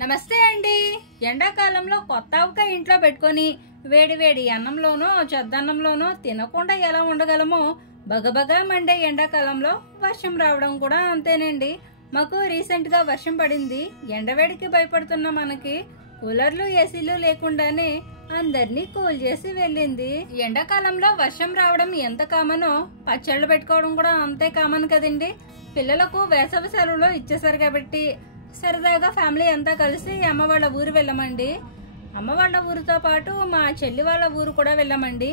నమస్తే అండి. ఎండాకాలంలో కొత్త ఆవకాయ ఇంట్లో పెట్టుకొని వేడి వేడి అన్నంలోనో చద్దన్నంలోనో తినకుండా ఎలా ఉండగలమో బగబగా మండే ఎండాకాలంలో వర్షం రావడం కూడా అంతేనండి. మాకు రీసెంట్ గా వర్షం పడింది. ఎండవేడికి భయపడుతున్న మనకి కూలర్లు ఏసీలు లేకుండానే అందరినీ కూల్ చేసి వెళ్ళింది. ఎండాకాలంలో వర్షం రావడం ఎంత కామనో పచ్చళ్ళు పెట్టుకోవడం కూడా అంతే కామన్ కదండి. పిల్లలకు వేసవి సెలవులు ఇచ్చేసారు కాబట్టి సరదాగా ఫ్యామిలీ అంతా కలిసి అమ్మ వాళ్ళ ఊరు వెళ్ళామండి. అమ్మ వాళ్ళ ఊరితో పాటు మా చెల్లి వాళ్ళ ఊరు కూడా వెళ్ళామండి.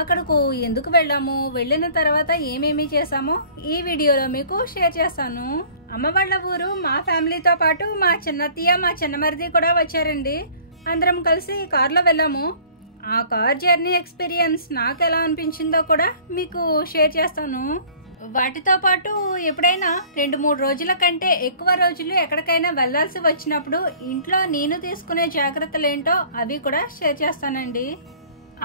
అక్కడకు ఎందుకు వెళ్ళాము, వెళ్ళిన తర్వాత ఏమేమి చేసామో ఈ వీడియోలో మీకు షేర్ చేస్తాను. అమ్మ వాళ్ళ ఊరు మా ఫ్యామిలీతో పాటు మా చిన్నత్తయ్య మా చిన్నమరిది కూడా వచ్చారండి. అందరం కలిసి కార్లో వెళ్ళాము. ఆ కార్ జర్నీ ఎక్స్పీరియన్స్ నాకు ఎలా అనిపించిందో కూడా మీకు షేర్ చేస్తాను. వాటితో పాటు ఎప్పుడైనా 2-3 రోజుల కంటే ఎక్కువ రోజులు ఎక్కడికైనా వెళ్లాల్సి వచ్చినప్పుడు ఇంట్లో నేను తీసుకునే జాగ్రత్తలు ఏంటో అవి కూడా షేర్ చేస్తానండి.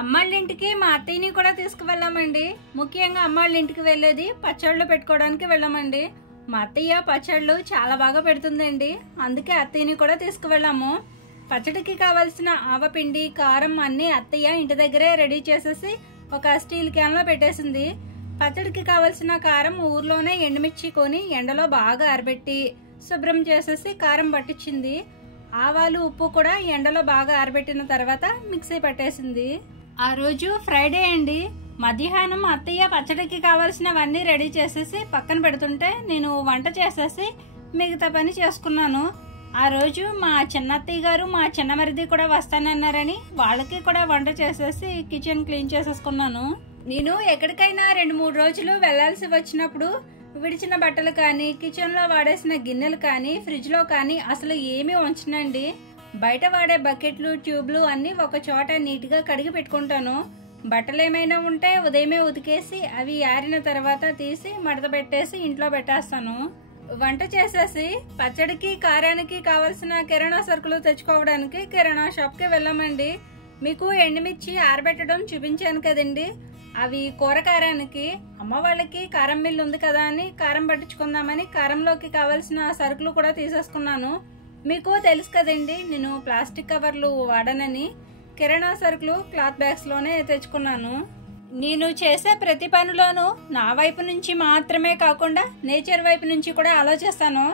అమ్మాళ్ళింటికి మా అత్తయ్యని కూడా తీసుకువెళ్ళామండి. ముఖ్యంగా అమ్మాళ్ళింటికి వెళ్ళేది పచ్చళ్ళు పెట్టుకోవడానికి వెళ్ళామండి. మా అత్తయ్య పచ్చళ్ళు చాలా బాగా పెడుతుందండి. అందుకే అత్తయ్యని కూడా తీసుకువెళ్ళాము. పచ్చడికి కావాల్సిన ఆవపిండి, కారం అన్ని అత్తయ్య ఇంటి దగ్గరే రెడీ చేసేసి ఒక స్టీల్ క్యాన్ లో పెట్టేసింది. పచ్చడికి కావలసిన కారం ఊర్లోనే ఎండుమిర్చి కొని ఎండలో బాగా ఆరబెట్టి శుభ్రం చేసేసి కారం పట్టించింది. ఆవాలు, ఉప్పు కూడా ఎండలో బాగా ఆరబెట్టిన తర్వాత మిక్సీ పట్టేసింది. ఆ రోజు ఫ్రైడే అండి. మధ్యాహ్నం అత్తయ్య పచ్చడికి కావాల్సినవన్నీ రెడీ చేసేసి పక్కన పెడుతుంటే నేను వంట చేసేసి మిగతా పని చేసుకున్నాను. ఆ రోజు మా చిన్నత్తయ్య గారు మా చిన్నమరిది కూడా వస్తానన్నారని వాళ్ళకి కూడా వంట చేసేసి కిచెన్ క్లీన్ చేసేసుకున్నాను. నేను ఎక్కడికైనా 2-3 రోజులు వెళ్లాల్సి వచ్చినప్పుడు విడిచిన బట్టలు కానీ, కిచెన్ లో వాడేసిన గిన్నెలు కానీ, ఫ్రిడ్జ్ లో కానీ అసలు ఏమీ ఉంచనండి. బయట వాడే బకెట్లు, ట్యూబ్లు అన్ని ఒక చోట నీట్ గా కడిగి పెట్టుకుంటాను. బట్టలు ఏమైనా ఉంటే ఉదయమే ఉతికేసి అవి ఆరిన తర్వాత తీసి మడత పెట్టేసి ఇంట్లో పెట్టేస్తాను. వంట చేసేసి పచ్చడికి, కారానికి కావలసిన కిరాణా సరుకులు తెచ్చుకోవడానికి కిరాణా షాప్ కి వెళ్ళామండి. మీకు ఎండుమిర్చి ఆరబెట్టడం చూపించాను కదండి. అవి కూర కారానికి అమ్మ వాళ్ళకి కారం మిల్లు ఉంది కదా అని కారం పట్టించుకుందామని కారంలోకి కావలసిన సరుకులు కూడా తీసేసుకున్నాను. మీకు తెలుసు కదండి నేను ప్లాస్టిక్ కవర్లు వాడనని. కిరాణా సరుకులు క్లాత్ బ్యాగ్స్ లోనే తెచ్చుకున్నాను. నేను చేసే ప్రతి పనిలోనూ నా వైపు నుంచి మాత్రమే కాకుండా నేచర్ వైపు నుంచి కూడా ఆలోచిస్తాను.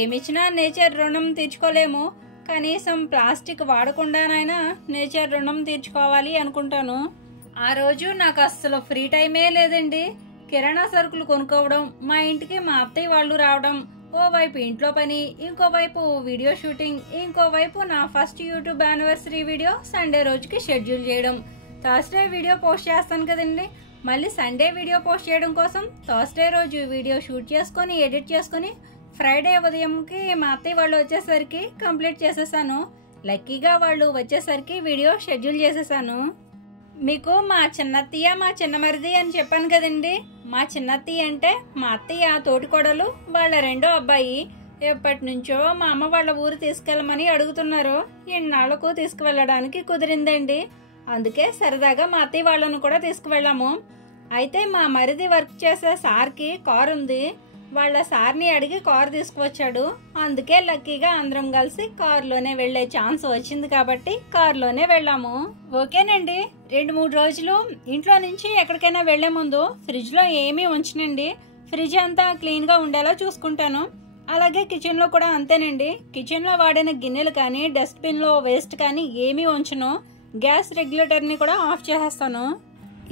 ఏమిచ్చినా నేచర్ రుణం తీర్చుకోలేము, కనీసం ప్లాస్టిక్ వాడకుండానైనా నేచర్ రుణం తీర్చుకోవాలి అనుకుంటాను. ఆ రోజు నాకు అస్సలు ఫ్రీ టైమే లేదండి. కిరాణా సరుకులు కొనుక్కోవడం, మా ఇంటికి మా అత్తయ్య వాళ్ళు రావడం, ఓవైపు ఇంట్లో పని, ఇంకోవైపు వీడియో షూటింగ్, ఇంకోవైపు నా first YouTube anniversary video Sunday రోజుకి షెడ్యూల్ చేయడం. థర్స్డే వీడియో పోస్ట్ చేస్తాను కదండి, మళ్ళీ సండే వీడియో పోస్ట్ చేయడం కోసం థర్స్డే రోజు వీడియో షూట్ చేసుకొని ఎడిట్ చేసుకుని ఫ్రైడే ఉదయంకి మా అత్తయ్య వాళ్ళు వచ్చేసరికి కంప్లీట్ చేసేసాను. లక్కీగా వాళ్ళు వచ్చేసరికి వీడియో షెడ్యూల్ చేసేసాను. మీకు మా చిన్నత్తయ్య మా చిన్నమరిది అని చెప్పాను కదండి. మా చిన్నత్తయ్య అంటే మా అత్తయ్య తోటికోడలు వాళ్ళ రెండో అబ్బాయి. ఎప్పటి నుంచో మా అమ్మ వాళ్ళ ఊరు తీసుకెళ్ళమని అడుగుతున్నారు. ఎన్నాళ్లకు తీసుకువెళ్ళడానికి కుదిరిందండి. అందుకే సరదాగా మా అత్తయ్య వాళ్ళను కూడా తీసుకువెళ్ళాము. అయితే మా మరిది వర్క్ చేసే సార్కి కార్ ఉంది. వాళ్ళ సార్ని అడిగి కార్ తీసుకువచ్చాడు. అందుకే లక్కీగా అందరం కలిసి కారులోనే వెళ్లే ఛాన్స్ వచ్చింది కాబట్టి కారులోనే వెళ్ళాము. ఓకేనండి. 2-3 రోజులు ఇంట్లో నుంచి ఎక్కడికైనా వెళ్లే ముందు ఫ్రిడ్జ్ లో ఏమీ ఉంచనండి. ఫ్రిడ్జ్ అంతా క్లీన్ గా ఉండేలా చూసుకుంటాను. అలాగే కిచెన్ లో కూడా అంతేనండి. కిచెన్ లో వాడిన గిన్నెలు కానీ, డస్ట్ బిన్ లో వేస్ట్ కానీ ఏమీ ఉంచను. గ్యాస్ రెగ్యులేటర్ ని కూడా ఆఫ్ చేసేస్తాను.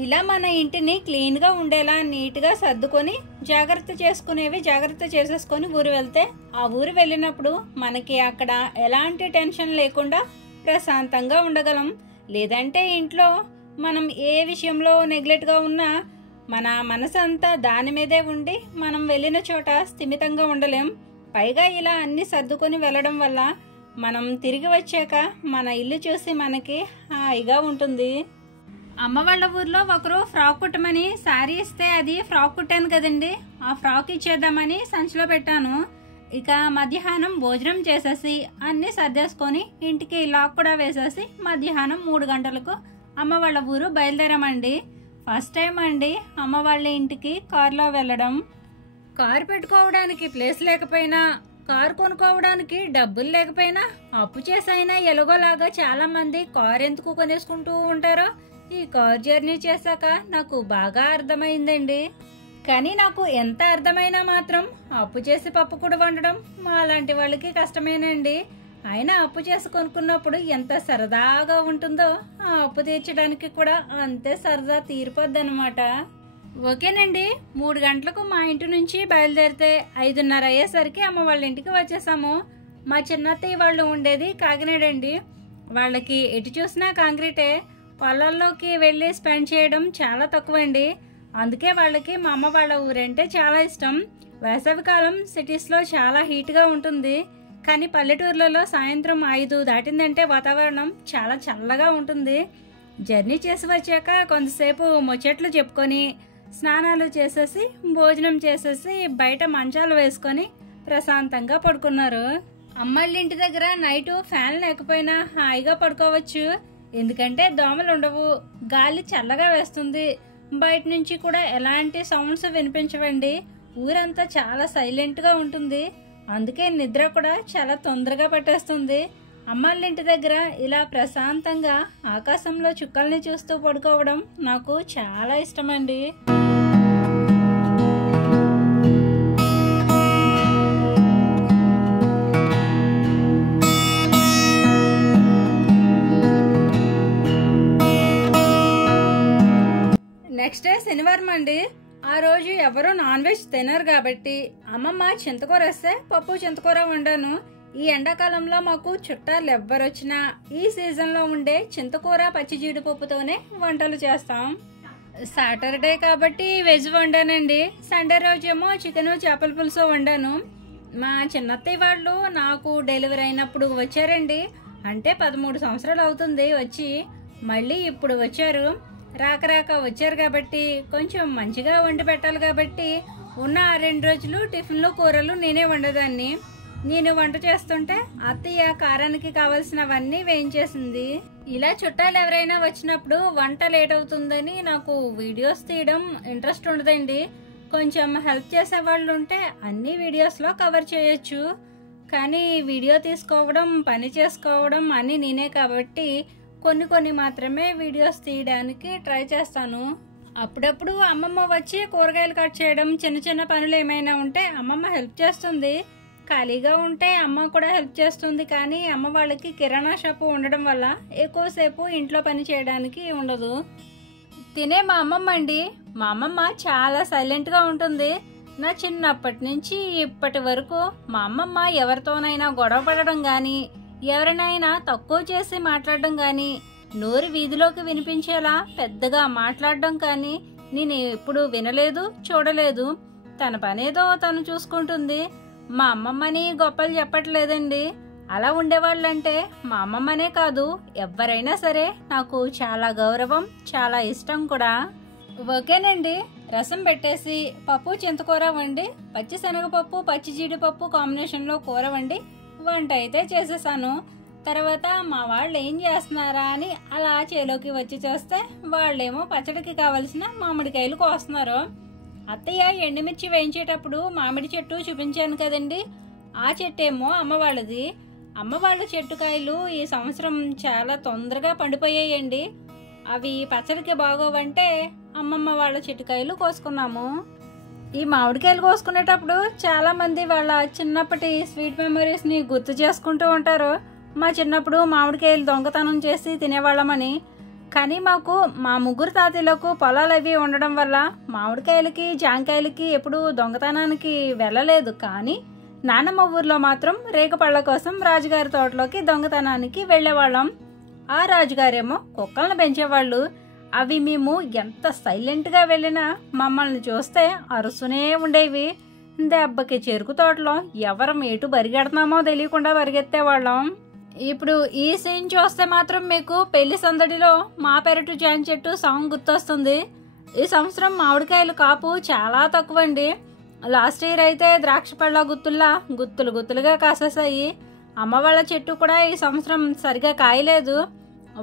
ఇలా మన ఇంటిని క్లీన్ గా ఉండేలా నీట్ గా సర్దుకొని జాగ్రత్త చేసుకునేవి జాగ్రత్త చేసేసుకొని ఊరు వెళ్తే ఆ ఊరు వెళ్ళినప్పుడు మనకి అక్కడ ఎలాంటి టెన్షన్ లేకుండా ప్రశాంతంగా ఉండగలం. లేదంటే ఇంట్లో మనం ఏ విషయంలో నెగ్లెక్ట్ గా ఉన్నా మన మనసు అంతా దాని మీదే ఉండి మనం వెళ్ళిన చోట స్థిమితంగా ఉండలేం. పైగా ఇలా అన్ని సర్దుకొని వెళ్ళడం వల్ల మనం తిరిగి వచ్చాక మన ఇల్లు చూసి మనకి హాయిగా ఉంటుంది. అమ్మ వాళ్ళ ఊర్లో ఒకరు ఫ్రాక్ కుట్టమని శారీ ఇస్తే అది ఫ్రాక్ కుట్టాను కదండి, ఆ ఫ్రాక్ ఇచ్చేద్దామని సంచిలో పెట్టాను. ఇక మధ్యాహ్నం భోజనం చేసేసి అన్ని సర్దేసుకొని ఇంటికి లాక్ కూడా వేసేసి మధ్యాహ్నం 3 గంటలకు అమ్మ వాళ్ళ ఊరు బయలుదేరామండి. ఫస్ట్ టైం అండి అమ్మ వాళ్ళ ఇంటికి కారులో వెళ్ళడం. కారు పెట్టుకోవడానికి ప్లేస్ లేకపోయినా కారు కొనుక్కోవడానికి డబ్బులు లేకపోయినా అప్పు చేసైనా ఎలాగోలాగా చాలా మంది కారు ఎందుకు కొనేసుకుంటూ ఉంటారో ఈ కార్ జర్నీ చేశాక నాకు బాగా అర్థమైందండి. కానీ నాకు ఎంత అర్థమైనా మాత్రం అప్పు చేసి పప్పు కూడా వండడం మా లాంటి వాళ్ళకి కష్టమేనండి. అయినా అప్పు చేసి కొనుక్కున్నప్పుడు ఎంత సరదాగా ఉంటుందో ఆ అప్పు తీర్చడానికి కూడా అంతే సరదా తీరిపోద్ది అనమాట. ఓకేనండి, 3 గంటలకు మా ఇంటి నుంచి బయలుదేరితే 5:30 అయ్యేసరికి అమ్మ వాళ్ళ ఇంటికి వచ్చేసాము. మా చిన్నత్తయ్య వాళ్ళు ఉండేది కాకినాడ అండి. వాళ్ళకి ఎటు చూసినా కాంక్రీటే, పొలాల్లోకి వెళ్ళి స్పెండ్ చేయడం చాలా తక్కువ అండి. అందుకే వాళ్ళకి మా అమ్మ వాళ్ళ ఊరంటే చాలా ఇష్టం. వేసవికాలం సిటీస్లో చాలా హీట్గా ఉంటుంది, కానీ పల్లెటూర్లలో సాయంత్రం 5 దాటిందంటే వాతావరణం చాలా చల్లగా ఉంటుంది. జర్నీ చేసి వచ్చాక కొంతసేపు ముచ్చట్లు చెప్పుకొని స్నానాలు చేసేసి భోజనం చేసేసి బయట మంచాలు వేసుకొని ప్రశాంతంగా పడుకున్నారు. అమ్మాళ్ళ ఇంటి దగ్గర నైటు ఫ్యాన్ లేకపోయినా హాయిగా పడుకోవచ్చు, ఎందుకంటే దోమలు ఉండవు, గాలి చల్లగా వేస్తుంది, బయట నుంచి కూడా ఎలాంటి సౌండ్స్ వినిపించవండి. ఊరంతా చాలా సైలెంట్గా ఉంటుంది, అందుకే నిద్ర కూడా చాలా తొందరగా పట్టేస్తుంది. అమ్మాళ్ళ ఇంటి దగ్గర ఇలా ప్రశాంతంగా ఆకాశంలో చుక్కల్ని చూస్తూ పడుకోవడం నాకు చాలా ఇష్టమండి. నెక్స్ట్ డే శనివారం అండి. ఆ రోజు ఎవరు నాన్ వెజ్ తినరు కాబట్టి అమ్మమ్మ చింతకూర వేస్తే పప్పు చింతకూర వండాను. ఈ ఎండాకాలంలో మాకు చుట్టాలు ఎవ్వరొచ్చినా ఈ సీజన్లో ఉండే చింతకూర పచ్చి జీడిపప్పుతోనే వంటలు చేస్తాం. సాటర్డే కాబట్టి వెజ్ వండానండి. సండే రోజేమో చికెను చేపల పులుసు వండాను. మా చిన్నత్తయ్య వాళ్ళు నాకు డెలివరీ అయినప్పుడు వచ్చారండి. అంటే 13 సంవత్సరాలు అవుతుంది వచ్చి, మళ్ళీ ఇప్పుడు వచ్చారు. రాక వచ్చారు కాబట్టి కొంచెం మంచిగా వండి పెట్టాలి కాబట్టి ఉన్న 2 రోజులు టిఫిన్లు కూరలు నేనే వండేదాన్ని. నేను వంట చేస్తుంటే అత్తయ్య కారానికి కావాల్సినవన్నీ వేయించేసింది. ఇలా చుట్టాలు ఎవరైనా వచ్చినప్పుడు వంట లేట్ అవుతుందని నాకు వీడియోస్ తీయడం ఇంట్రెస్ట్ ఉండదండి. కొంచెం హెల్ప్ చేసే వాళ్ళు ఉంటే అన్ని వీడియోస్లో కవర్ చేయొచ్చు, కానీ వీడియో తీసుకోవడం పని చేసుకోవడం అన్నీ నేనే కాబట్టి కొన్ని మాత్రమే వీడియోస్ తీయడానికి ట్రై చేస్తాను. అప్పుడప్పుడు అమ్మమ్మ వచ్చి కూరగాయలు కట్ చేయడం, చిన్న పనులు ఏమైనా ఉంటే అమ్మమ్మ హెల్ప్ చేస్తుంది. ఖాళీగా ఉంటే అమ్మ కూడా హెల్ప్ చేస్తుంది, కానీ అమ్మ వాళ్ళకి కిరాణా షాపు ఉండడం వల్ల ఎక్కువసేపు ఇంట్లో పని చేయడానికి ఉండదు. తినే మా అమ్మమ్మ అండి. మా అమ్మమ్మ చాలా సైలెంట్గా ఉంటుంది. నా చిన్నప్పటి నుంచి ఇప్పటి వరకు మా అమ్మమ్మ ఎవరితోనైనా గొడవ పడడం కానీ, ఎవరినైనా తక్కువ చేసి మాట్లాడడం కానీ, నోరు వీధిలోకి వినిపించేలా పెద్దగా మాట్లాడడం కానీ నేను ఎప్పుడు వినలేదు, చూడలేదు. తన పనేదో తను చూసుకుంటుంది. మా అమ్మమ్మని గొప్పలు చెప్పట్లేదండి. అలా ఉండేవాళ్ళంటే మా అమ్మమ్మనే కాదు, ఎవరైనా సరే నాకు చాలా గౌరవం, చాలా ఇష్టం కూడా. ఓకేనండి, రసం పెట్టేసి పప్పు చింతకూర వండి పచ్చి శనగపప్పు పచ్చి జీడిపప్పు కాంబినేషన్లో కూర వండి వంట అయితే చేసేసాను. తర్వాత మా వాళ్ళు ఏం చేస్తున్నారా అని అలా చేలోకి వచ్చి చూస్తే వాళ్ళేమో పచ్చడికి కావలసిన మామిడికాయలు కోస్తున్నారు. అత్తయ్య ఎండుమిర్చి వేయించేటప్పుడు మామిడి చెట్టు చూపించాను కదండి, ఆ చెట్టు ఏమో అమ్మ వాళ్ళది. అమ్మ వాళ్ళ చెట్టుకాయలు ఈ సంవత్సరం చాలా తొందరగా పండిపోయాయండి. అవి పచ్చడికి బాగోవంటే అమ్మమ్మ వాళ్ళ చెట్టుకాయలు కోసుకున్నాము. ఈ మామిడికాయలు కోసుకునేటప్పుడు చాలా మంది వాళ్ళ చిన్నప్పటి స్వీట్ మెమరీస్ని గుర్తు చేసుకుంటూ ఉంటారు. మా చిన్నప్పుడు మామిడికాయలు దొంగతనం చేసి తినేవాళ్ళమని. కానీ మాకు మా ముగ్గురు తాతయ్యలకు పొలాలు అవి ఉండడం వల్ల మామిడికాయలకి జాంకాయలకి ఎప్పుడు దొంగతనానికి వెళ్ళలేదు. కానీ నానమ్మ ఊర్లో మాత్రం రేగుపళ్ళ కోసం రాజుగారి తోటలోకి దొంగతనానికి వెళ్ళేవాళ్ళం. ఆ రాజుగారేమో కుక్కలను పెంచేవాళ్ళు. అవి మేము ఎంత సైలెంట్గా వెళ్ళినా మమ్మల్ని చూస్తే అరుస్తూనే ఉండేవి. దెబ్బకి చెరుకు తోటలో ఎవరం ఎటు పరిగెడుతున్నామో తెలియకుండా పరిగెత్తేవాళ్ళం. ఇప్పుడు ఈ సీన్ చూస్తే మాత్రం మీకు పెళ్లి సందడిలో మా పెరటు జాన్ చెట్టు సాంగ్ గుర్తొస్తుంది. ఈ సంవత్సరం మామిడికాయలు కాపు చాలా తక్కువ అండి. లాస్ట్ ఇయర్ అయితే ద్రాక్ష పళ్ళ గుత్తులుగా కాసేసాయి. అమ్మ వాళ్ళ చెట్టు కూడా ఈ సంవత్సరం సరిగా కాయలేదు.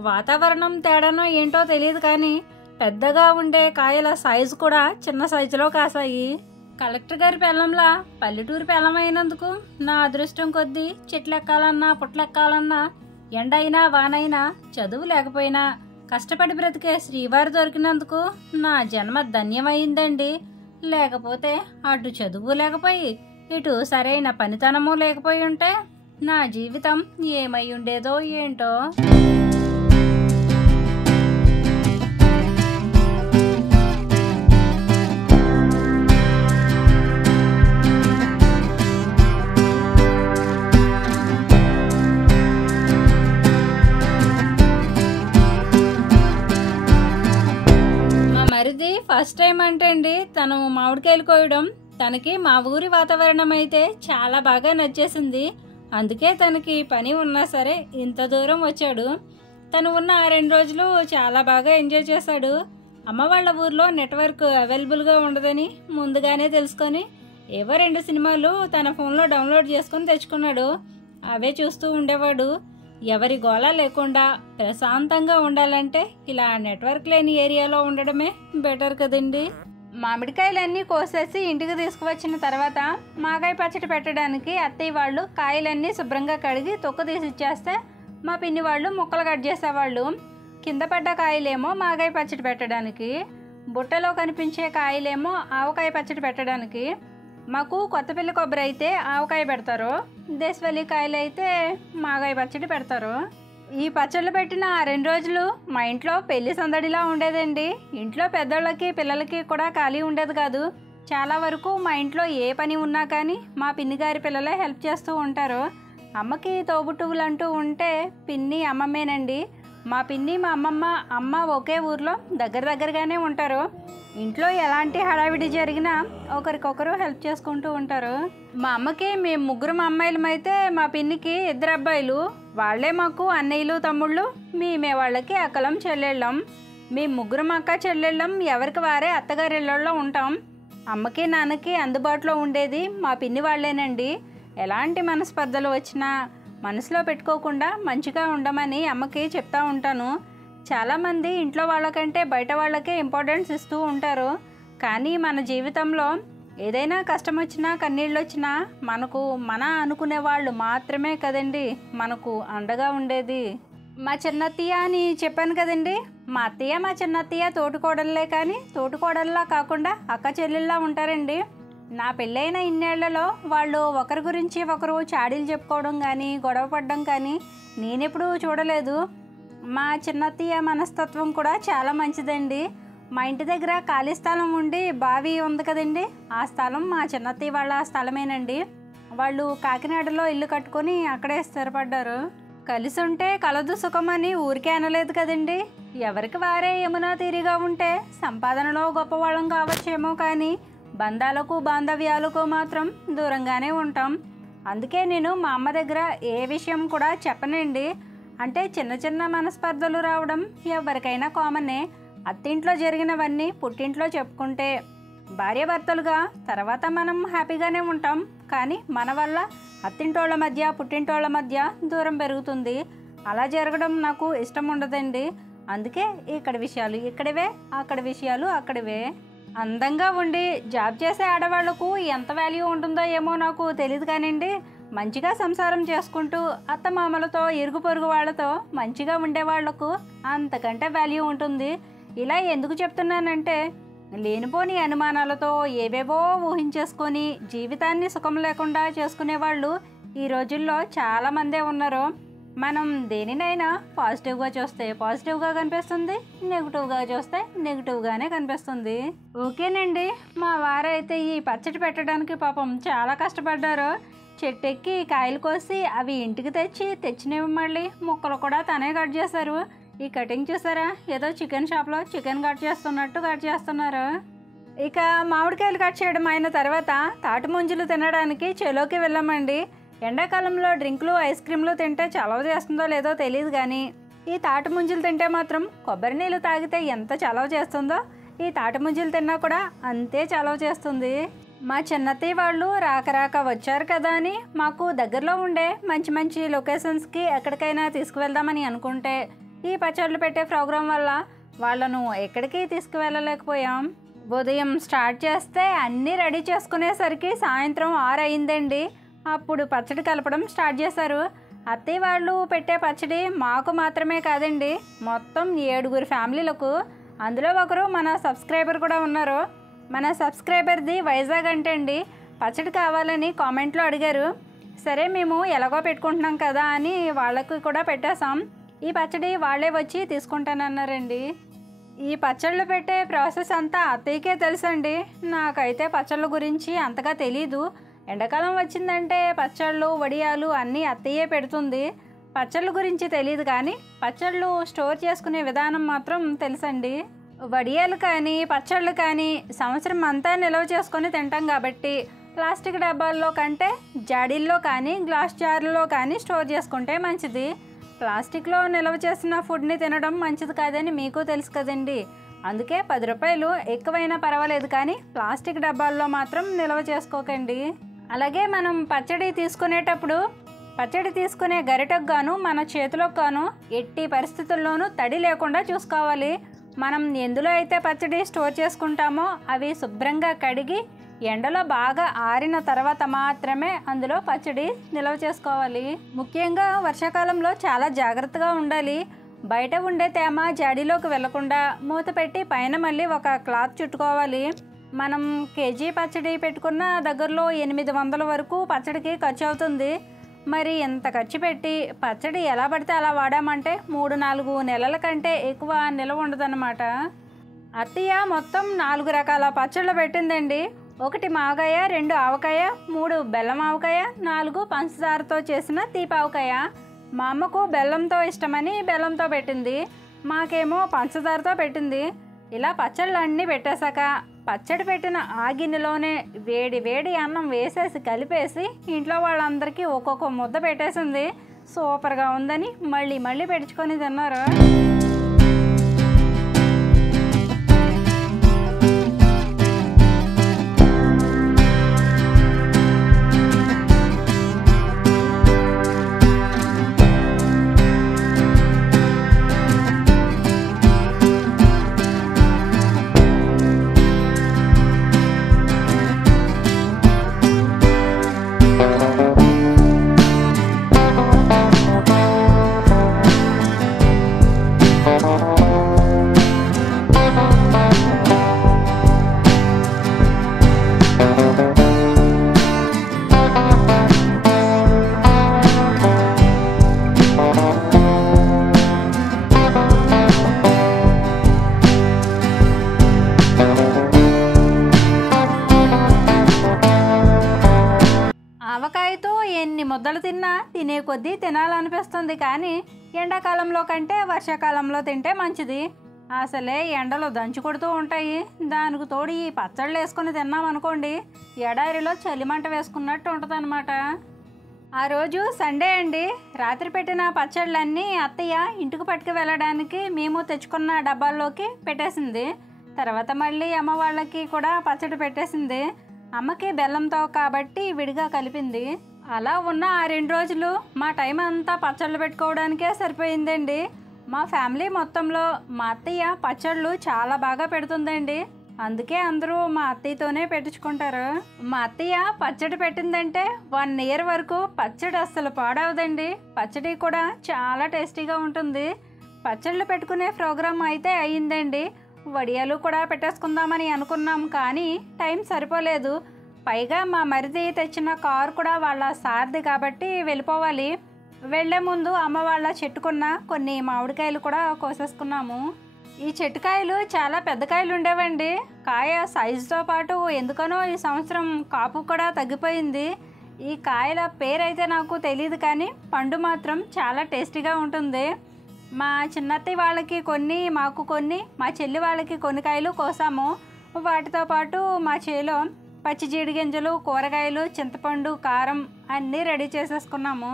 వాతావరణం తేడానో ఏంటో తెలియదు, కానీ పెద్దగా ఉండే కాయల సైజు కూడా చిన్న సైజులో కాసాయి. కలెక్టర్ గారి పెళ్ళంలా పల్లెటూరు పెళ్ళం అయినందుకు నా అదృష్టం కొద్దీ చెట్లెక్కాలన్నా పుట్లెక్కాలన్నా ఎండైనా వానైనా చదువు లేకపోయినా కష్టపడి బ్రతికే శ్రీవారు దొరికినందుకు నా జన్మ ధన్యమైందండి. లేకపోతే అటు చదువు లేకపోయి ఇటు సరైన పనితనము లేకపోయి ఉంటే నా జీవితం ఏమై ఉండేదో ఏంటో. మరిది ఫస్ట్ టైం అంటే అండి తను మామిడికాయలు కోయడం తనకి మా ఊరి వాతావరణం అయితే చాలా బాగా నచ్చేసింది. అందుకే తనకి పని ఉన్నా సరే ఇంత దూరం వచ్చాడు. తను ఉన్న 2 రోజులు చాలా బాగా ఎంజాయ్ చేశాడు. అమ్మ వాళ్ళ ఊర్లో నెట్వర్క్ అవైలబుల్గా ఉండదని ముందుగానే తెలుసుకొని ఏవో 2 సినిమాలు తన ఫోన్లో డౌన్లోడ్ చేసుకొని తెచ్చుకున్నాడు. అవే చూస్తూ ఉండేవాడు. ఎవరి గోళ లేకుండా ప్రశాంతంగా ఉండాలంటే ఇలా నెట్వర్క్ లేని ఏరియాలో ఉండడమే బెటర్ కదండి. మామిడికాయలన్నీ కోసేసి ఇంటికి తీసుకువచ్చిన తర్వాత మాగాయ పచ్చడి పెట్టడానికి అత్తయ్య వాళ్ళు కాయలన్నీ శుభ్రంగా కడిగి తొక్క తీసి ఇచ్చేస్తే మా పిన్ని వాళ్ళు ముక్కలు కట్ చేసేవాళ్ళు. కింద పడ్డ కాయలేమో మాగాయ పచ్చడి పెట్టడానికి, బుట్టలో కనిపించే కాయలేమో ఆవకాయ పచ్చడి పెట్టడానికి. మాకు కొత్తపల్లి కొబ్బరి అయితే ఆవకాయ పెడతారు, దేశవల్లి కాయలు అయితే మాగాయ పచ్చడి పెడతారు. ఈ పచ్చళ్ళు పెట్టిన 2 రోజులు మా ఇంట్లో పెళ్లి సందడిలా ఉండేదండి. ఇంట్లో పెద్దోళ్ళకి పిల్లలకి కూడా ఖాళీ ఉండేది కాదు. చాలా వరకు మా ఇంట్లో ఏ పని ఉన్నా కానీ మా పిన్ని గారి పిల్లలే హెల్ప్ చేస్తూ ఉంటారు. అమ్మకి తోబుట్టువులు అంటూ ఉంటే పిన్ని అమ్మమ్మేనండి. మా పిన్ని మా అమ్మ ఒకే ఊర్లో దగ్గరగానే ఉంటారు. ఇంట్లో ఎలాంటి హడావిడి జరిగినా ఒకరికొకరు హెల్ప్ చేసుకుంటూ ఉంటారు. మా అమ్మకి మేము 3 అమ్మాయిలమైతే మా పిన్నికి 2 అబ్బాయిలు. వాళ్ళే మాకు అన్నయ్యలు తమ్ముళ్ళు, మేమే వాళ్ళకి అక్కలం చెల్లెళ్ళం. మేము 3 అక్క చెల్లెళ్ళం ఎవరికి వారే అత్తగారిళ్ళల్లో ఉంటాం. అమ్మకి నాన్నకి అందుబాటులో ఉండేది మా పిన్ని వాళ్ళేనండి. ఎలాంటి మనస్పర్ధలు వచ్చినా మనసులో పెట్టుకోకుండా మంచిగా ఉండమని అమ్మకి చెప్తా ఉంటాను. చాలామంది ఇంట్లో వాళ్ళకంటే బయట వాళ్ళకే ఇంపార్టెన్స్ ఇస్తూ ఉంటారు. కానీ మన జీవితంలో ఏదైనా కష్టం వచ్చినా కన్నీళ్ళు వచ్చినా మనకు మన అనుకునే వాళ్ళు మాత్రమే కదండి మనకు అండగా ఉండేది. మా చిన్నత్తయ్య అని చెప్పాను కదండి, మా అత్తయ్య మా చిన్నత్తయ్య తోటికోడళ్ళే కానీ తోటికోడల్లా కాకుండా అక్క చెల్లెల్లా ఉంటారండి. నా పెళ్ళైన ఇన్నేళ్లలో వాళ్ళు ఒకరి గురించి ఒకరు చాడీలు చెప్పుకోవడం కానీ గొడవ పడడం కానీ నేనెప్పుడూ చూడలేదు. మా చిన్నత్తయ్య మనస్తత్వం కూడా చాలా మంచిదండి. మా ఇంటి దగ్గర ఖాళీ స్థలం ఉండి బావి ఉంది కదండి, ఆ స్థలం మా చిన్నత్తయ్య వాళ్ళ స్థలమేనండి. వాళ్ళు కాకినాడలో ఇల్లు కట్టుకొని అక్కడే స్థిరపడ్డారు. కలిసి ఉంటే కలదు సుఖం అని ఊరికే అనలేదు కదండి. ఎవరికి వారే యమునా తీరిగా ఉంటే సంపాదనలో గొప్పవాళ్ళం కావచ్చేమో కానీ బంధాలకు బాంధవ్యాలకు మాత్రం దూరంగానే ఉంటాం. అందుకే నేను మా అమ్మ దగ్గర ఏ విషయం కూడా చెప్పనండి. అంటే చిన్న మనస్పర్ధలు రావడం ఎవరికైనా కామనే. అత్తింట్లో జరిగినవన్నీ పుట్టింట్లో చెప్పుకుంటే భార్యాభర్తలుగా తర్వాత మనం హ్యాపీగానే ఉంటాం. కానీ మన వల్ల అత్తింటోళ్ళ మధ్య పుట్టింటోళ్ళ మధ్య దూరం పెరుగుతుంది. అలా జరగడం నాకు ఇష్టం ఉండదండి. అందుకే ఇక్కడ విషయాలు ఇక్కడివే, అక్కడ విషయాలు అక్కడివే. అందంగా ఉండి జాబ్ చేసే ఆడవాళ్లకు ఎంత వాల్యూ ఉంటుందో ఏమో నాకు తెలియదు కానివ్వండి, మంచిగా సంసారం చేసుకుంటూ అత్తమామలతో ఇరుగు పొరుగు వాళ్ళతో మంచిగా ఉండేవాళ్లకు అంతకంటే వాల్యూ ఉంటుంది. ఇలా ఎందుకు చెప్తున్నానంటే లేనిపోని అనుమానాలతో ఏవేవో ఊహించేసుకొని జీవితాన్ని సుఖం లేకుండా చేసుకునేవాళ్ళు ఈ రోజుల్లో చాలామందే ఉన్నారు. మనం దేనినైనా పాజిటివ్గా చూస్తే పాజిటివ్గా కనిపిస్తుంది, నెగిటివ్గా చూస్తే నెగిటివ్గానే కనిపిస్తుంది. ఓకేనండి, మా వారైతే ఈ పచ్చడి పెట్టడానికి పాపం చాలా కష్టపడ్డారు. చెట్టు ఎక్కి కాయలు కోసి అవి ఇంటికి తెచ్చినవి మళ్ళీ ముక్కలు కూడా తనే కట్ చేశారు. ఈ కటింగ్ చూసారా, ఏదో చికెన్ షాప్లో చికెన్ కట్ చేస్తున్నట్టు కట్ చేస్తున్నారు. ఇక మామిడికాయలు కట్ చేయడం అయిన తర్వాత తాటి ముంజలు తినడానికి చెలోకి వెళ్ళామండి. ఎండాకాలంలో డ్రింకులు ఐస్ క్రీమ్లు తింటే చలవ చేస్తుందో లేదో తెలియదు కానీ ఈ తాటి ముంజలు తింటే మాత్రం కొబ్బరి నీళ్ళు తాగితే ఎంత చలవ చేస్తుందో ఈ తాటి ముంజలు తిన్నా కూడా అంతే చలవ చేస్తుంది. మా చిన్నత్తయ్య వాళ్ళు రాక వచ్చారు కదా అని మాకు దగ్గరలో ఉండే మంచి లొకేషన్స్కి ఎక్కడికైనా తీసుకువెళ్దామని అనుకుంటే ఈ పచ్చళ్ళు పెట్టే ప్రోగ్రాం వల్ల వాళ్ళను ఎక్కడికి తీసుకువెళ్ళలేకపోయాం. ఉదయం స్టార్ట్ చేస్తే అన్నీ రెడీ చేసుకునేసరికి సాయంత్రం 6 అయిందండి. అప్పుడు పచ్చడి కలపడం స్టార్ట్ చేశారు. అత్తయ్య వాళ్ళు పెట్టే పచ్చడి మాకు మాత్రమే కాదండి, మొత్తం 7 ఫ్యామిలీలకు. అందులో ఒకరు మన సబ్స్క్రైబర్ కూడా ఉన్నారు. మన సబ్స్క్రైబర్ది వైజాగ్ అంటండి. పచ్చడి కావాలని కామెంట్లో అడిగారు. సరే మేము ఎలాగో పెట్టుకుంటున్నాం కదా అని వాళ్ళకి కూడా పెట్టేశాం. ఈ పచ్చడి వాళ్ళే వచ్చి తీసుకుంటానన్నారండి. ఈ పచ్చళ్ళు పెట్టే ప్రాసెస్ అంతా అత్తయ్యకే తెలుసండి. నాకైతే పచ్చళ్ళ గురించి అంతగా తెలీదు. ఎండాకాలం వచ్చిందంటే పచ్చళ్ళు వడియాలు అన్నీ అత్తయ్యే పెడుతుంది. పచ్చళ్ళ గురించి తెలియదు కానీ పచ్చళ్ళు స్టోర్ చేసుకునే విధానం మాత్రం తెలుసండి. వడియాలు కానీ పచ్చళ్ళు కానీ సంవత్సరం అంతా నిల్వ చేసుకొని తింటాం కాబట్టి ప్లాస్టిక్ డబ్బాల్లో కంటే జాడీల్లో కానీ గ్లాస్ జార్లో కానీ స్టోర్ చేసుకుంటే మంచిది. ప్లాస్టిక్లో నిల్వ చేసిన ఫుడ్ని తినడం మంచిది కాదని మీకు తెలుసు కదండి. అందుకే 10 రూపాయలు ఎక్కువైనా పర్వాలేదు కానీ ప్లాస్టిక్ డబ్బాల్లో మాత్రం నిల్వ చేసుకోకండి. అలాగే మనం పచ్చడి తీసుకునేటప్పుడు పచ్చడి తీసుకునే గరిటకు గాను మన చేతిలోకి గాను ఎట్టి పరిస్థితుల్లోనూ తడి లేకుండా చూసుకోవాలి. మనం ఎందులో అయితే పచ్చడి స్టోర్ చేసుకుంటామో అవి శుభ్రంగా కడిగి ఎండలో బాగా ఆరిన తర్వాత మాత్రమే అందులో పచ్చడి నిల్వ చేసుకోవాలి. ముఖ్యంగా వర్షాకాలంలో చాలా జాగ్రత్తగా ఉండాలి. బయట ఉండే తేమ జాడీలోకి వెళ్లకుండా మూత పెట్టి పైన మళ్ళీ ఒక క్లాత్ చుట్టుకోవాలి. మనం కేజీ పచ్చడి పెట్టుకున్న దగ్గరలో 800 వరకు పచ్చడికి ఖర్చు అవుతుంది. మరి ఎంత ఖర్చు పెట్టి పచ్చడి ఎలా పడితే అలా వాడామంటే 3-4 నెలల కంటే ఎక్కువ నిల్వ ఉండదన్నమాట. అత్తయ్య మొత్తం 4 రకాల పచ్చళ్ళు పెట్టిందండి. 1 మాగాయ, 2 ఆవకాయ, 3 బెల్లం ఆవకాయ, 4 పంచదారతో చేసిన తీపావకాయ. మా అమ్మకు బెల్లంతో ఇష్టమని బెల్లంతో పెట్టింది, మాకేమో పంచదారతో పెట్టింది. ఇలా పచ్చళ్ళు అన్నీ పెట్టేశాక పచ్చడి పెట్టిన ఆ గిన్నెలోనే వేడి వేడి అన్నం వేసేసి కలిపేసి ఇంట్లో వాళ్ళందరికీ ఒక్కొక్క ముద్ద పెట్టేసింది. సూపర్గా ఉందని మళ్ళీ మళ్ళీ పెట్టుకొని తిన్నారు. ఆవకాయతో ఎన్ని ముద్దలు తిన్నా తినే కొద్దీ తినాలనిపిస్తుంది కానీ ఎండాకాలంలో కంటే వర్షాకాలంలో తింటే మంచిది. అసలే ఎండలు దంచి కొడుతూ ఉంటాయి. దానికి తోడు ఈ పచ్చళ్ళు వేసుకొని తిన్నామనుకోండి ఎడారిలో చలిమంట వేసుకున్నట్టు ఉంటుంది అనమాట. ఆ రోజు సండే అండి. రాత్రి పెట్టిన పచ్చళ్ళన్నీ అత్తయ్య ఇంటికి పట్టుకు వెళ్ళడానికి మేము తెచ్చుకున్న డబ్బాల్లోకి పెట్టేసింది. తర్వాత మళ్ళీ అమ్మ వాళ్ళకి కూడా పచ్చడి పెట్టేసింది. అమ్మకి బెల్లంతో కాబట్టి విడిగా కలిపింది. అలా ఉన్న ఆ 2 రోజులు మా టైం అంతా పచ్చళ్ళు పెట్టుకోవడానికే సరిపోయిందండి. మా ఫ్యామిలీ మొత్తంలో మా అత్తయ్య పచ్చళ్ళు చాలా బాగా పెడుతుందండి. అందుకే అందరూ మా అత్తయ్యతోనే పెట్టించుకుంటారు. మా అత్తయ్య పచ్చడి పెట్టిందంటే 1 ఇయర్ వరకు పచ్చడి అస్సలు పాడవదండి. పచ్చడి కూడా చాలా టేస్టీగా ఉంటుంది. పచ్చళ్ళు పెట్టుకునే ప్రోగ్రాం అయితే అయ్యిందండి. వడియాలు కూడా పెట్టేసుకుందామని అనుకున్నాం కానీ టైం సరిపోలేదు. పైగా మా మరిది తెచ్చిన కారు కూడా వాళ్ళ సార్ది కాబట్టి వెళ్ళిపోవాలి. వెళ్లే ముందు అమ్మ వాళ్ళ చెట్టుకున్న కొన్ని మామిడికాయలు కూడా కోసేసుకున్నాము. ఈ చెట్టుకాయలు చాలా పెద్ద కాయలు ఉండేవండి. కాయ సైజుతో పాటు ఎందుకనో ఈ సంవత్సరం కాపు కూడా తగ్గిపోయింది. ఈ కాయల పేరైతే నాకు తెలియదు కానీ పండు మాత్రం చాలా టేస్టీగా ఉంటుంది. మా చిన్నత్తయ్య వాళ్ళకి కొన్ని, మాకు కొన్ని, మా చెల్లి వాళ్ళకి కొన్ని కాయలు కోసాము. వాటితో పాటు మా చేలో పచ్చి జీడి గింజలు, కూరగాయలు, చింతపండు, కారం అన్నీ రెడీ చేసేసుకున్నాము.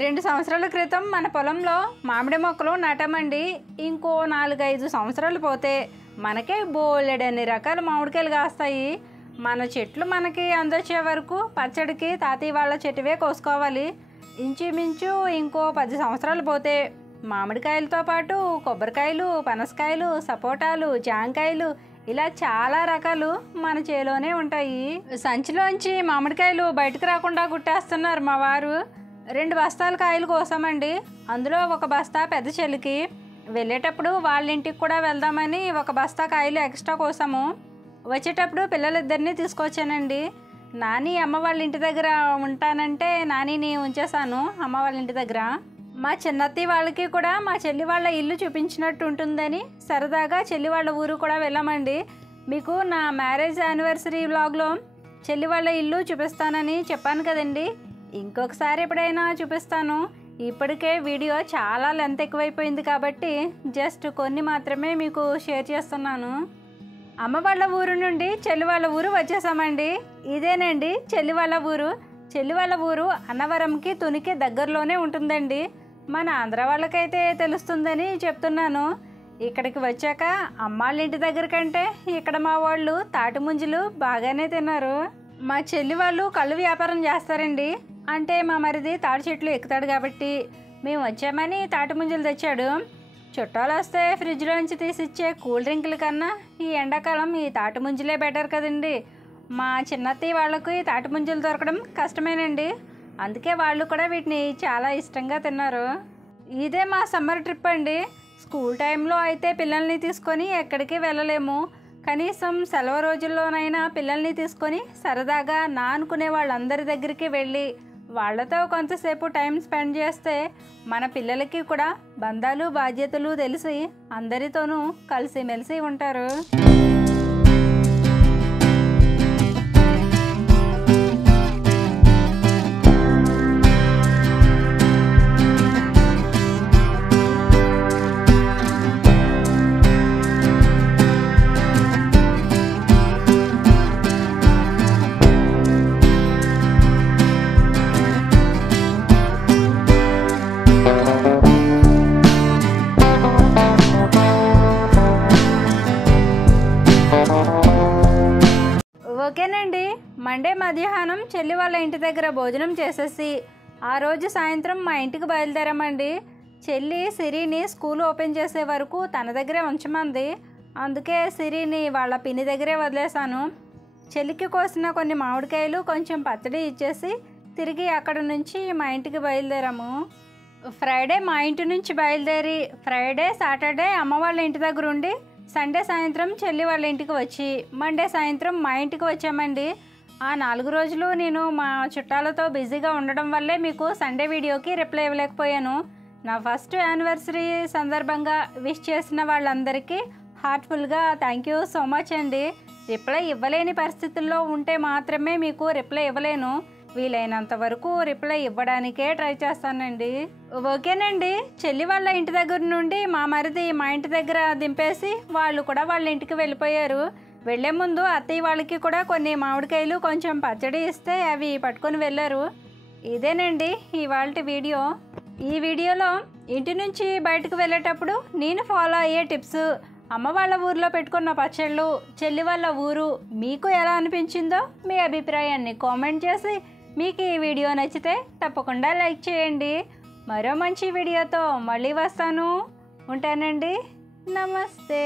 2 సంవత్సరాల క్రితం మన పొలంలో మామిడి మొక్కలు నాటామండి. ఇంకో 4-5 సంవత్సరాలు పోతే మనకే బోలెడన్ని రకాల మామిడికాయలు కాస్తాయి. మన చెట్లు మనకి అందొచ్చే వరకు పచ్చడికి తాతయ్య వాళ్ళ చెట్టువే కోసుకోవాలి. ఇంచుమించు ఇంకో 10 సంవత్సరాలు పోతే మామిడికాయలతో పాటు కొబ్బరికాయలు, పనసకాయలు, సపోటాలు, జాంకాయలు ఇలా చాలా రకాలు మన చేలోనే ఉంటాయి. సంచిలోంచి మామిడికాయలు బయటకు రాకుండా గుట్టేస్తున్నారు మా వారు. 2 బస్తాల కాయలు కోసామండి. అందులో 1 బస్తా పెద్ద చెల్లికి, వెళ్ళేటప్పుడు వాళ్ళ ఇంటికి కూడా వెళ్దామని 1 బస్తా కాయలు ఎక్స్ట్రా కోసాము. వచ్చేటప్పుడు పిల్లలిద్దరినీ తీసుకొచ్చానండి. నాని అమ్మ వాళ్ళ ఇంటి దగ్గర ఉంటానంటే నానిని ఉంచేసాను అమ్మ వాళ్ళ ఇంటి దగ్గర. మా చిన్నత్తయ్య వాళ్ళకి కూడా మా చెల్లి వాళ్ళ ఇల్లు చూపించినట్టు ఉంటుందని సరదాగా చెల్లి వాళ్ళ ఊరు కూడా వెళ్ళామండి. మీకు నా మ్యారేజ్ యానివర్సరీ వ్లాగ్లో చెల్లి వాళ్ళ ఇల్లు చూపిస్తానని చెప్పాను కదండి. ఇంకొకసారి ఎప్పుడైనా చూపిస్తాను. ఇప్పటికే వీడియో చాలా లెంత్ ఎక్కువైపోయింది కాబట్టి జస్ట్ కొన్ని మాత్రమే మీకు షేర్ చేస్తున్నాను. అమ్మ వాళ్ళ ఊరు నుండి చెల్లి వాళ్ళ ఊరు వచ్చేసామండి. ఇదేనండి చెల్లి వాళ్ళ ఊరు. చెల్లి వాళ్ళ ఊరు అన్నవరంకి తునికి దగ్గరలోనే ఉంటుందండి. మన ఆంధ్ర వాళ్ళకైతే తెలుస్తుందని చెప్తున్నాను. ఇక్కడికి వచ్చాక అమ్మాళ్ళ ఇంటి దగ్గర కంటే ఇక్కడ మా వాళ్ళు తాటి ముంజలు బాగానే తిన్నారు. మా చెల్లి వాళ్ళు కళ్ళు వ్యాపారం చేస్తారండి. అంటే మా మరిది తాటి చెట్లు ఎక్కుతాడు కాబట్టి మేము వచ్చామని తాటి ముంజలు తెచ్చాడు. చుట్టాలు వస్తే ఫ్రిడ్జ్లోంచి తీసిచ్చే కూల్ డ్రింకుల కన్నా ఈ ఎండాకాలం ఈ తాటి ముంజలే బెటర్ కదండి. మా చిన్నత్తయ్య వాళ్ళకు ఈ తాటి ముంజలు దొరకడం కష్టమేనండి. అందుకే వాళ్ళు కూడా వీటిని చాలా ఇష్టంగా తిన్నారు. ఇదే మా సమ్మర్ ట్రిప్ అండి. స్కూల్ టైంలో అయితే పిల్లల్ని తీసుకొని ఎక్కడికి వెళ్ళలేము. కనీసం సెలవు రోజుల్లోనైనా పిల్లల్ని తీసుకొని సరదాగా నా అనుకునే వాళ్ళందరి దగ్గరికి వెళ్ళి వాళ్ళతో కొంతసేపు టైం స్పెండ్ చేస్తే మన పిల్లలకి కూడా బంధాలు బాధ్యతలు తెలిసి అందరితోనూ కలిసిమెలిసి ఉంటారు. ఓకేనండి. మండే మధ్యాహ్నం చెల్లి వాళ్ళ ఇంటి దగ్గర భోజనం చేసేసి ఆ రోజు సాయంత్రం మా ఇంటికి బయలుదేరామండి. చెల్లి సిరిని స్కూల్ ఓపెన్ చేసే వరకు తన దగ్గరే ఉంచమంది. అందుకే సిరిని వాళ్ళ పిన్ని దగ్గరే వదిలేశాను. చెల్లికి కోసిన కొన్ని మామిడికాయలు కొంచెం పచ్చడి ఇచ్చేసి తిరిగి అక్కడ నుంచి మా ఇంటికి బయలుదేరాము. ఫ్రైడే మా ఇంటి నుంచి బయలుదేరి ఫ్రైడే సాటర్డే అమ్మ వాళ్ళ ఇంటి దగ్గర ఉండి సండే సాయంత్రం చెల్లి వాళ్ళ ఇంటికి వచ్చి మండే సాయంత్రం మా ఇంటికి వచ్చామండి. ఆ 4 రోజులు నేను మా చుట్టాలతో బిజీగా ఉండడం వల్లే మీకు సండే వీడియోకి రిప్లై ఇవ్వలేకపోయాను. నా ఫస్ట్ యానివర్సరీ సందర్భంగా విష్ చేసిన వాళ్ళందరికీ హార్ట్ఫుల్గా థ్యాంక్ యూ సో మచ్ అండి. రిప్లై ఇవ్వలేని పరిస్థితుల్లో ఉంటే మాత్రమే మీకు రిప్లై ఇవ్వలేను. వీలైనంత వరకు రిప్లై ఇవ్వడానికే ట్రై చేస్తానండి. ఓకేనండి. చెల్లి వాళ్ళ ఇంటి దగ్గర నుండి మా మరిది మా ఇంటి దగ్గర దింపేసి వాళ్ళు కూడా వాళ్ళ ఇంటికి వెళ్ళిపోయారు. వెళ్లే ముందు అత్తయ్య వాళ్ళకి కూడా కొన్ని మామిడికాయలు కొంచెం పచ్చడి ఇస్తే అవి పట్టుకొని వెళ్ళారు. ఇదేనండి ఇవాల్టి వీడియో. ఈ వీడియోలో ఇంటి నుంచి బయటకు వెళ్ళేటప్పుడు నేను ఫాలో అయ్యే టిప్స్, అమ్మ వాళ్ళ ఊర్లో పెట్టుకున్న పచ్చళ్ళు, చెల్లి వాళ్ళ ఊరు మీకు ఎలా అనిపించిందో మీ అభిప్రాయాన్ని కామెంట్ చేసి మీకు ఈ వీడియో నచ్చితే తప్పకుండా లైక్ చేయండి. మరో మంచి వీడియోతో మళ్ళీ వస్తాను. ఉంటానండి. నమస్తే.